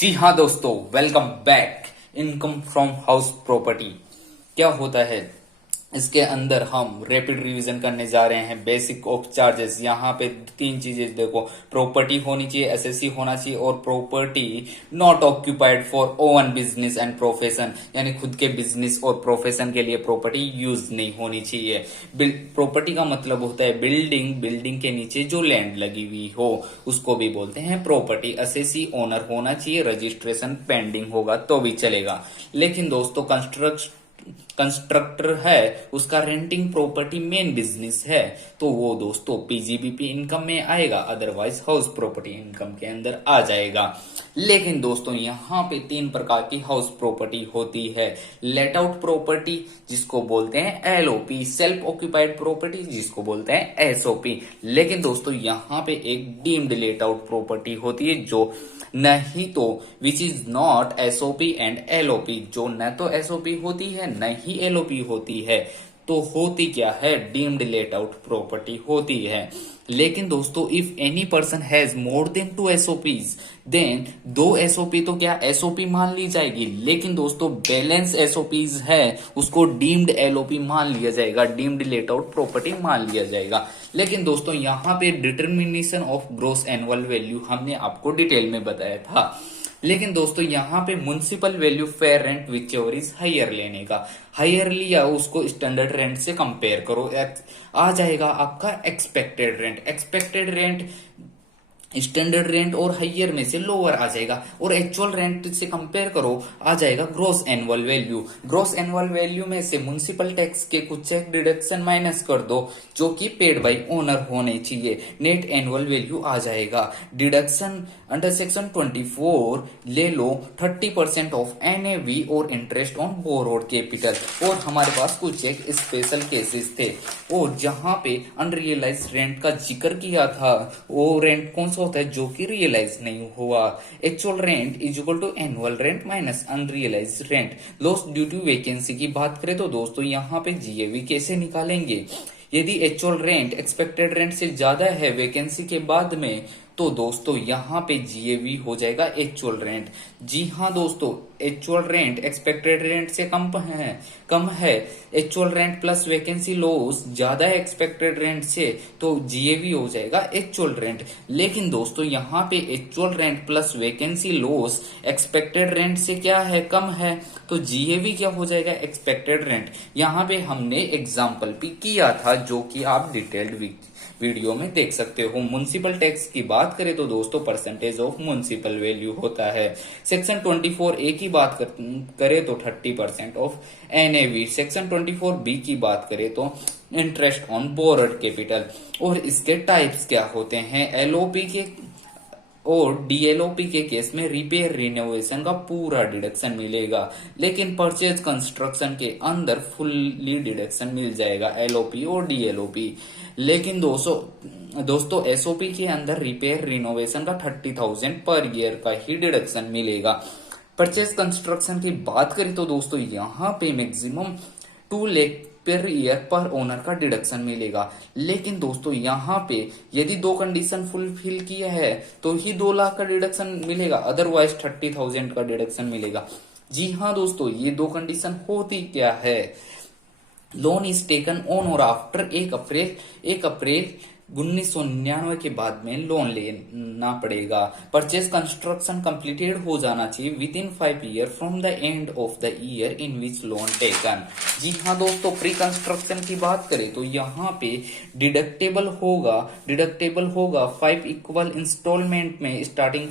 जी हाँ दोस्तों, welcome back. Income from house property क्या होता है, इसके अंदर हम रैपिड रिवीजन करने जा रहे हैं। बेसिक ऑफ चार्जेस, यहाँ पे तीन चीजें देखो, प्रॉपर्टी होनी चाहिए, एसएससी होना चाहिए, और property not occupied for own business and profession, यानी खुद के बिजनेस और प्रोफेशन के लिए प्रॉपर्टी यूज नहीं होनी चाहिए। प्रॉपर्टी का मतलब होता है बिल्डिंग, बिल्डिंग के नीचे जो लैंड लगी हुई हो उसको भी बोलते हैं प्रॉपर्टी। एसएससी ओनर होना चाहिए, रजिस्ट्रेशन पेंडिंग होगा तो भी चलेगा। लेकिन दोस्तों कंस्ट्रक्टर है, उसका रेंटिंग प्रॉपर्टी मेन बिजनेस है, तो वो दोस्तों पीजीबीपी इनकम में आएगा, अदरवाइज हाउस प्रॉपर्टी इनकम के अंदर आ जाएगा। लेकिन दोस्तों यहाँ पे तीन प्रकार की हाउस प्रॉपर्टी होती है। लेट आउट प्रॉपर्टी जिसको बोलते हैं एलओपी, सेल्फ ऑक्यूपाइड प्रॉपर्टी जिसको बोलते हैं एसओपी। लेकिन दोस्तों यहाँ पे एक डीम्ड लेट आउट प्रॉपर्टी होती है जो नहीं तो which is not SOP and LOP, जो न तो एसओपी होती है न ही एलओपी होती है। तो होती क्या है, डीम्ड लेट आउट प्रॉपर्टी होती है। लेकिन दोस्तों if any person has more than two SOPs, then दो एसओपी तो क्या एसओपी मान ली जाएगी, लेकिन दोस्तों बैलेंस एसओपीज है उसको डीम्ड एलओपी मान लिया जाएगा, डीम्ड लेट आउट प्रॉपर्टी मान लिया जाएगा। लेकिन दोस्तों यहाँ पे determination of gross annual value हमने आपको डिटेल में बताया था। लेकिन दोस्तों यहाँ पे municipal value fair rent whichever is higher लेने का, हायर लिया उसको स्टैंडर्ड रेंट से कंपेयर करो, आ जाएगा आपका expected rent. Expected rent standard rent और हायर में से लोअर आ जाएगा, और एक्चुअल रेंट से कंपेयर करो आ जाएगा gross annual value. Gross annual value में से म्युनिसिपल टैक्स के कुछ चेक डिडक्शन माइनस कर दो जो कि पेड बाय ओनर होने चाहिए, नेट एनुअल वैल्यू आ जाएगा। डिडक्शन अंडर सेक्शन 24 ले लो 30% ऑफ एनएवी और इंटरेस्ट ऑन बोरोड कैपिटल। और हमारे पास कुछ एक स्पेशल केसेस थे, और जहां पे अनरियलाइज रेंट का जिक्र किया था, वो रेंट कौन सा होता है जो कि रियलाइज नहीं हुआ। Actual rent is equal to annual rent minus unrealise rent. Loss due to vacancy की बात करें तो दोस्तों यहाँ पे जीएवी कैसे निकालेंगे, यदि एक्चुअल रेंट एक्सपेक्टेड रेंट से ज्यादा है वैकेंसी के बाद में, तो दोस्तों यहाँ पे जीएवी हो जाएगा एक्चुअल रेंट। जी हाँ दोस्तों, एक्चुअल रेंट एक्सपेक्टेड रेंट से कम है। Actual rent plus vacancy loss ज्यादा है एक्सपेक्टेड रेंट से, तो जीएवी हो जाएगा एक्चुअल रेंट। लेकिन दोस्तों यहाँ पे actual rent plus vacancy loss expected rent से क्या है, कम है, तो जीएवी क्या हो जाएगा एक्सपेक्टेड रेंट। यहाँ पे हमने एग्जाम्पल भी किया था जो कि आप डिटेल्ड वीडियो में देख सकते हो। म्युनिसिपल टैक्स की बात करें तो दोस्तों परसेंटेज ऑफ म्युनिसिपल वैल्यू होता है। सेक्शन 24A की बात करें तो 30% ऑफ एनएवी। सेक्शन 24B की बात करें तो इंटरेस्ट ऑन बोरोड कैपिटल। और इसके टाइप्स क्या होते हैं, एलओपी के और डीएलओपी के केस में रिपेयर रिनोवेशन का पूरा डिडक्शन मिलेगा, लेकिन परचेज कंस्ट्रक्शन के अंदर फुल्ली डिडक्शन मिल जाएगा एलओपी और डीएलओपी। लेकिन दोस्तों एसओपी के अंदर रिपेयर रिनोवेशन का 30,000 पर ईयर का ही डिडक्शन मिलेगा। परचेज कंस्ट्रक्शन की बात करें तो दोस्तों यहाँ पे मैक्सिमम 2 लाख पर ईयर पर ओनर का डिडक्शन मिलेगा। लेकिन दोस्तों यहाँ पे यदि दो कंडीशन फुलफिल किया है तो ही 2 लाख का डिडक्शन मिलेगा, अदरवाइज 30,000 का डिडक्शन मिलेगा। जी हाँ दोस्तों, ये दो कंडीशन होती क्या है, लोन इज टेकन ऑन और आफ्टर 1 अप्रैल 1999 के बाद में लोन लेना पड़ेगा। परचेज कंस्ट्रक्शन कंप्लीटेड हो जाना चाहिए within 5 year from the end of the year in which loan taken. जी हाँ दोस्तों, प्री कंस्ट्रक्शन की बात करें तो यहाँ पे डिडक्टेबल होगा 5 इक्वल इंस्टॉलमेंट में starting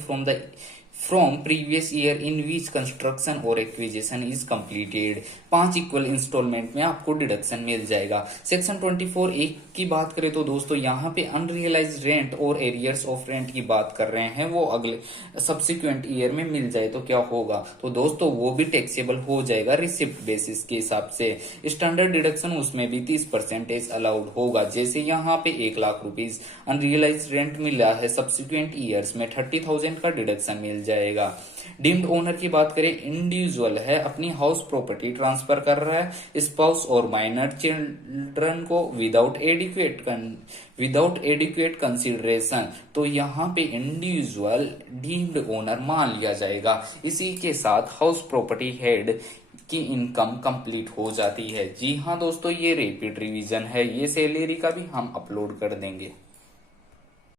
from previous year in which construction और acquisition is completed. 5 equal instalment में आपको डिडक्शन मिल जाएगा। सेक्शन 24A की बात करें तो दोस्तों यहाँ पे अनरियलाइज रेंट और एरियर्स ऑफ रेंट की बात कर रहे हैं, वो अगले सब्सिक्वेंट ईयर में मिल जाए तो क्या होगा, तो दोस्तों वो भी टैक्सेबल हो जाएगा रिसिप्ट बेसिस के हिसाब से। स्टैंडर्ड डिडक्शन उसमें भी 30% अलाउड होगा। जैसे यहाँ पे 1 लाख रुपीज अनरियलाइज रेंट मिला है, सब्सिक्वेंट ईयर्स में 30,000 का डिडक्शन मिल जाएगा। डीम्ड ओनर की बात करें, इंडिविजुअल है, अपनी हाउस प्रॉपर्टी ट्रांसफर कर रहा है स्पाउस और माइनर चिल्ड्रन को विदाउट एडिक्वेट कंसिडरेशन, तो यहाँ पे इंडिविजुअल डीम्ड ओनर मान लिया जाएगा। इसी के साथ हाउस प्रॉपर्टी हेड की इनकम कंप्लीट हो जाती है। जी हाँ दोस्तों, ये रिपीट रिवीजन है, ये सैलरी का भी हम अपलोड कर देंगे।